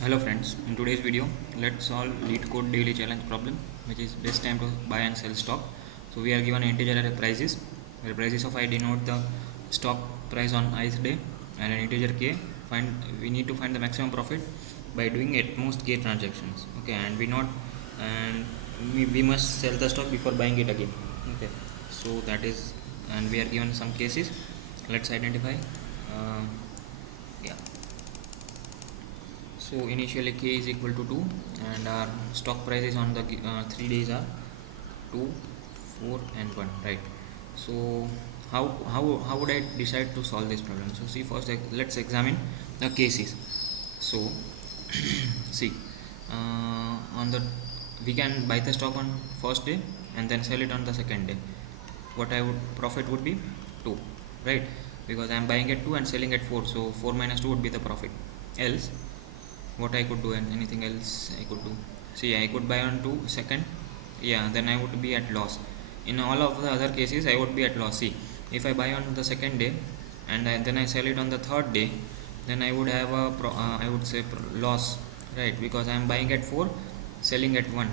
Hello friends, in today's video let's solve LeetCode daily challenge problem, which is best time to buy and sell stock. So we are given integer array prices where prices of I denote the stock price on ith day, and an integer k. We need to find the maximum profit by doing at most k transactions. Okay, and we must sell the stock before buying it again. Okay, so that is, and we are given some cases. Let's identify. Uh, yeah. So initially k is equal to 2, and our stock prices on the 3 days are 2, 4 and 1, right? So how would I decide to solve this problem? So see, first let's examine the cases. So see, on the we can buy the stock on first day and then sell it on the second day. What I would profit would be 2, right? Because I am buying at 2 and selling at 4, so 4 minus 2 would be the profit. Else what I could do, and anything else I could do. See, I could buy on 2 second, yeah, then I would be at loss. In all of the other cases I would be at loss. See, if I buy on the second day and then I sell it on the third day, then I would have I would say loss, right? Because I am buying at 4, selling at 1,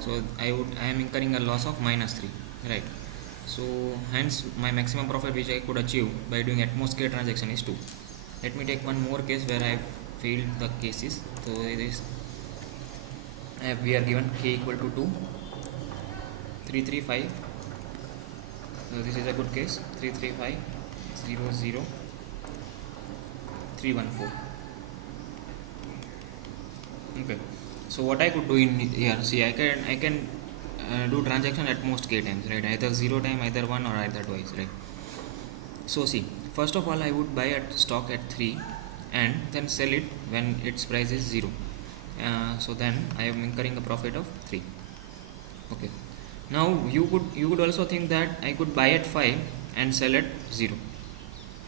so I am incurring a loss of minus 3, right? So hence my maximum profit which I could achieve by doing at most k transaction is 2. Let me take one more case where I failed the cases. So it is, we are given k equal to 2, 335. So this is a good case. 335 0 0 314. Okay, so what I could do in here, see, I can do transaction at most k times, right? Either 0 time, either 1, or either twice, right? So see, first of all I would buy at stock at 3 and then sell it when its price is 0. So then I am incurring a profit of 3. Okay, now you could also think that I could buy at 5 and sell at 0,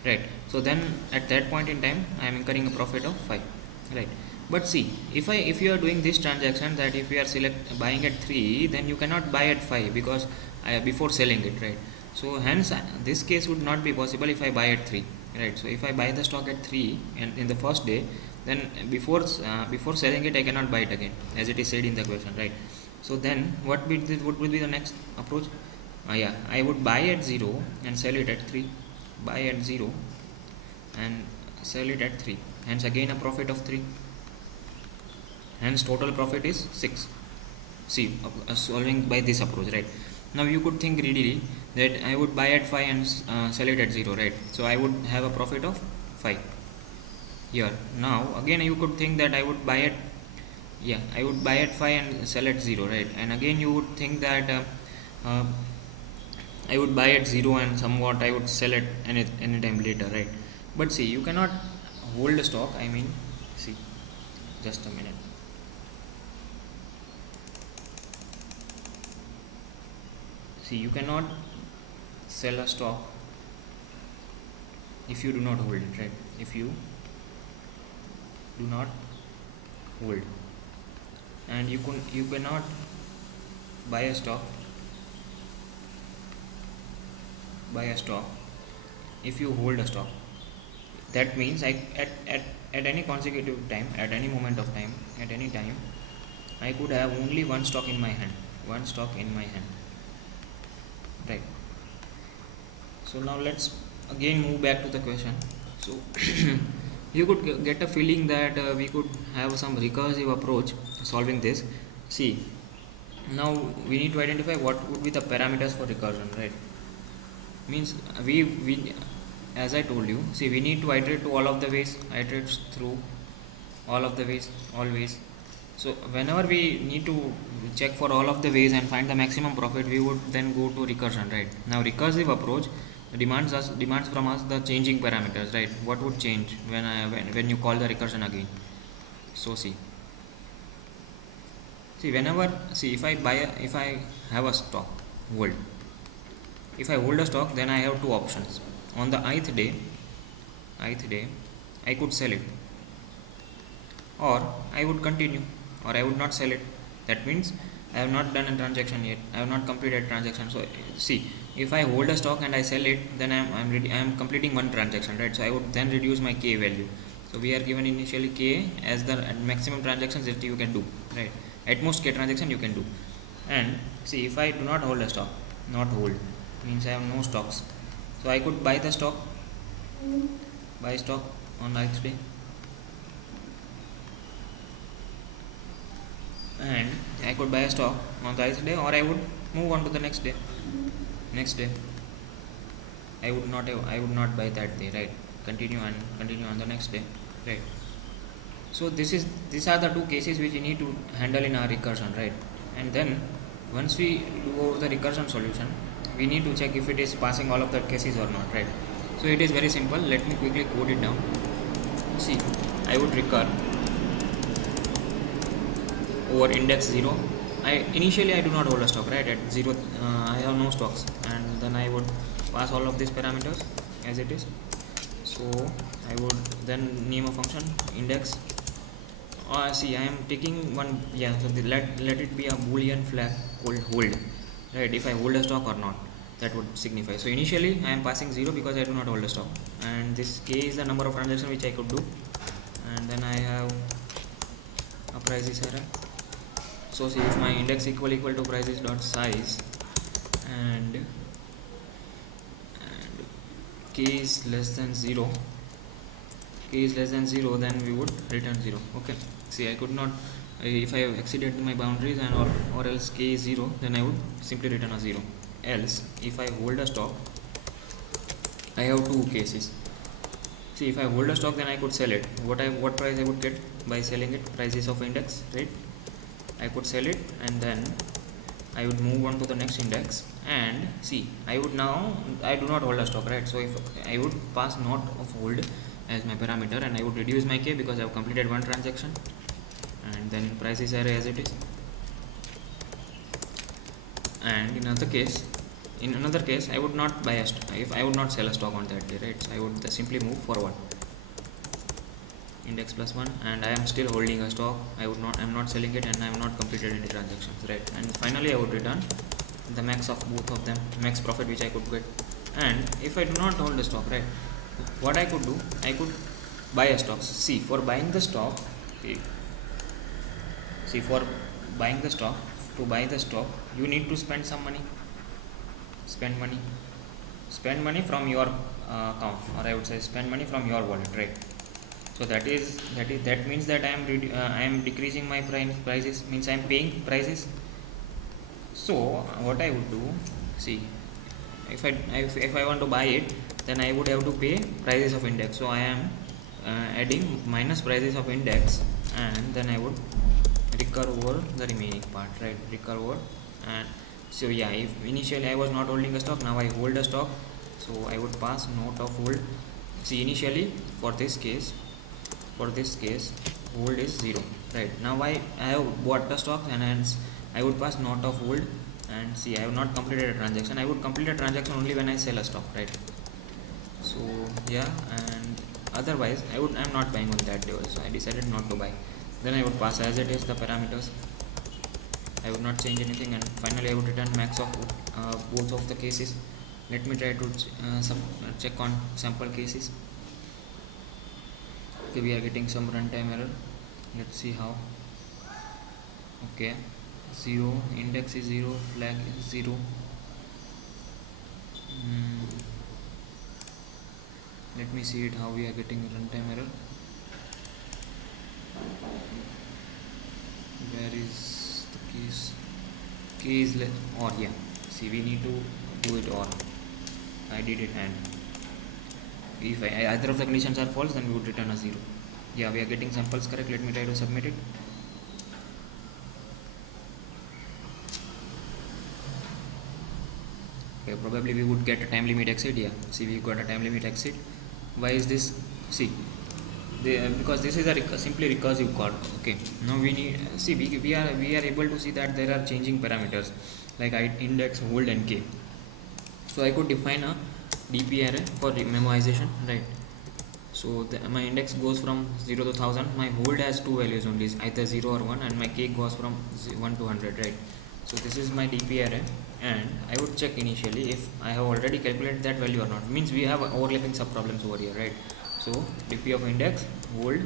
right? So then at that point in time I am incurring a profit of 5, right? But see, if you are doing this transaction, that if you are buying at 3, then you cannot buy at 5 because before selling it, right? So hence this case would not be possible if I buy at 3, right? So if I buy the stock at 3 and in the first day, then before selling it I cannot buy it again, as it is said in the question, right? So then what would be the next approach? Yeah, I would buy at 0 and sell it at 3, buy at 0 and sell it at 3, hence again a profit of 3, hence total profit is 6. See, solving by this approach, right? Now you could think greedily that I would buy at 5 and sell it at 0, right? So I would have a profit of 5 here. Now again you could think that I would buy at, yeah, I would buy at 5 and sell at 0, right? And again you would think that uh, I would buy at 0 and somewhat I would sell it any time later, right? But see, you cannot hold a stock. I mean, see, just a minute. See, you cannot sell a stock if you do not hold it, right? If you do not hold, and you cannot buy a stock if you hold a stock. That means at any consecutive time, at any moment of time, at any time, I could have only one stock in my hand, right? So now let's again move back to the question. So you could get a feeling that we could have some recursive approach solving this. See, now we need to identify what would be the parameters for recursion, right? Means we as I told you, see, we need to iterate to all of the ways, iterate through all of the ways always. So whenever we need to check for all of the ways and find the maximum profit, we would then go to recursion, right? Now recursive approach demands from us the changing parameters, right? What would change when you call the recursion again? So see, whenever, see, if I have a stock, hold, if I hold a stock, then I have two options. On the ith day I could sell it, or I would continue, or I would not sell it. That means I have not done a transaction yet, I have not completed a transaction. So see, if I hold a stock and I sell it, then I am completing one transaction, right? So I would then reduce my k value. So we are given initially k as the maximum transactions that you can do, right? At most k transaction you can do. And see, if I do not hold a stock, not hold means I have no stocks, so I could buy the stock, buy stock on ith day, and I could buy a stock on the ith day, or I would move on to the next day. Next day I would not buy that day, right? Continue on the next day, right? So these are the two cases which we need to handle in our recursion, right? And then once we do over the recursion solution, we need to check if it is passing all of the cases or not, right? So it is very simple. Let me quickly code it down. See, I would recur over index 0. Initially I do not hold a stock, right? At 0 I have no stocks, and then I would pass all of these parameters as it is. So I would then name a function index. See, I am taking one, yeah, so let it be a boolean flag called hold, right? If I hold a stock or not, that would signify. So initially I am passing 0 because I do not hold a stock, and this k is the number of transactions which I could do, and then I have a prices array. So see, if my index equal to prices dot size, and k is less than 0, then we would return 0. Okay, see, I could not, if I have exceeded my boundaries, and or else k is 0, then I would simply return a 0. Else, if I hold a stock, I have two cases. See, if I hold a stock, then I could sell it. What price I would get by selling it? Prices of index, right? I could sell it, and then I would move on to the next index, and see, I do not hold a stock, right? So if I would pass not of hold as my parameter, and I would reduce my k because I have completed one transaction, and then prices array as it is. And in another case I would not buy if I would not sell a stock on that day, right? So I would simply move forward index plus 1, and I am still holding a stock. I am not selling it, and I am not completed any transactions, right? And finally I would return the max of both of them, max profit which I could get. And if I do not hold the stock, right, what I could do, I could buy a stock. See, for buying the stock, to buy the stock, you need to spend some money. Spend money from your account, or I would say spend money from your wallet, right? So that means that I am decreasing my prices, means I am paying prices. So what I would do, see, if I want to buy it, then I would have to pay prices of index. So I am adding minus prices of index, and then I would recur over the remaining part, right? Recur over. And so yeah, if initially I was not holding a stock, now I hold a stock, so I would pass note of hold. See, initially for this case hold is 0, right? Now I have bought the stock, and hence I would pass note of hold. And see, I have not completed a transaction. I would complete a transaction only when I sell a stock, right? So yeah, and otherwise I'm not buying on that day also. I decided not to buy. Then I would pass as it is the parameters. I would not change anything, and finally I would return max of both of the cases. Let me try to check on sample cases. Okay, we are getting some runtime error. Let's see how. Okay, 0, index is 0, flag is 0. Let me see it how we are getting runtime error. Where is the case? K is or, yeah. See, we need to do it or. I did it, and if either of the conditions are false, then we would return a 0. Yeah, we are getting samples correct. Let me try to submit it. Okay, probably we would get a time limit exceed. Yeah, see, we got a time limit exceed. Why is this? See, because this is a simply recursive call. Okay, now we need, see, we are able to see that there are changing parameters like index, hold, and k. So I could define a DP array for memoization, right? So my index goes from 0 to 1000. My hold has two values only, either 0 or 1, and my k goes from 1 to 100, right? So this is my DP array, and I would check initially if I have already calculated that value or not. Means we have overlapping sub problems over here, right? So DP of index hold,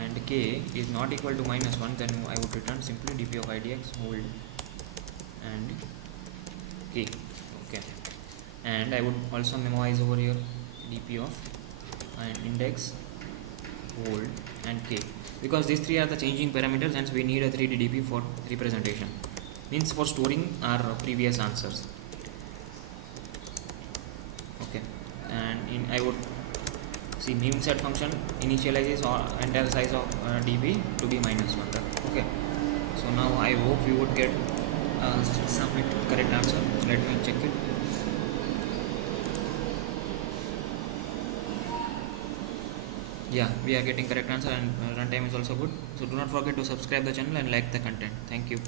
and k is not equal to -1, then I would return simply dp of idx hold and k. Okay, and I would also memorize over here dp of and index hold and k, because these three are the changing parameters, and we need a 3D dp for representation, means for storing our previous answers. Okay, and I would see mean set function initializes or entire size of db to be -1. Okay, so now I hope we would get some correct answer. Let me check it. Yeah, we are getting correct answer, and runtime is also good. So do not forget to subscribe the channel and like the content. Thank you.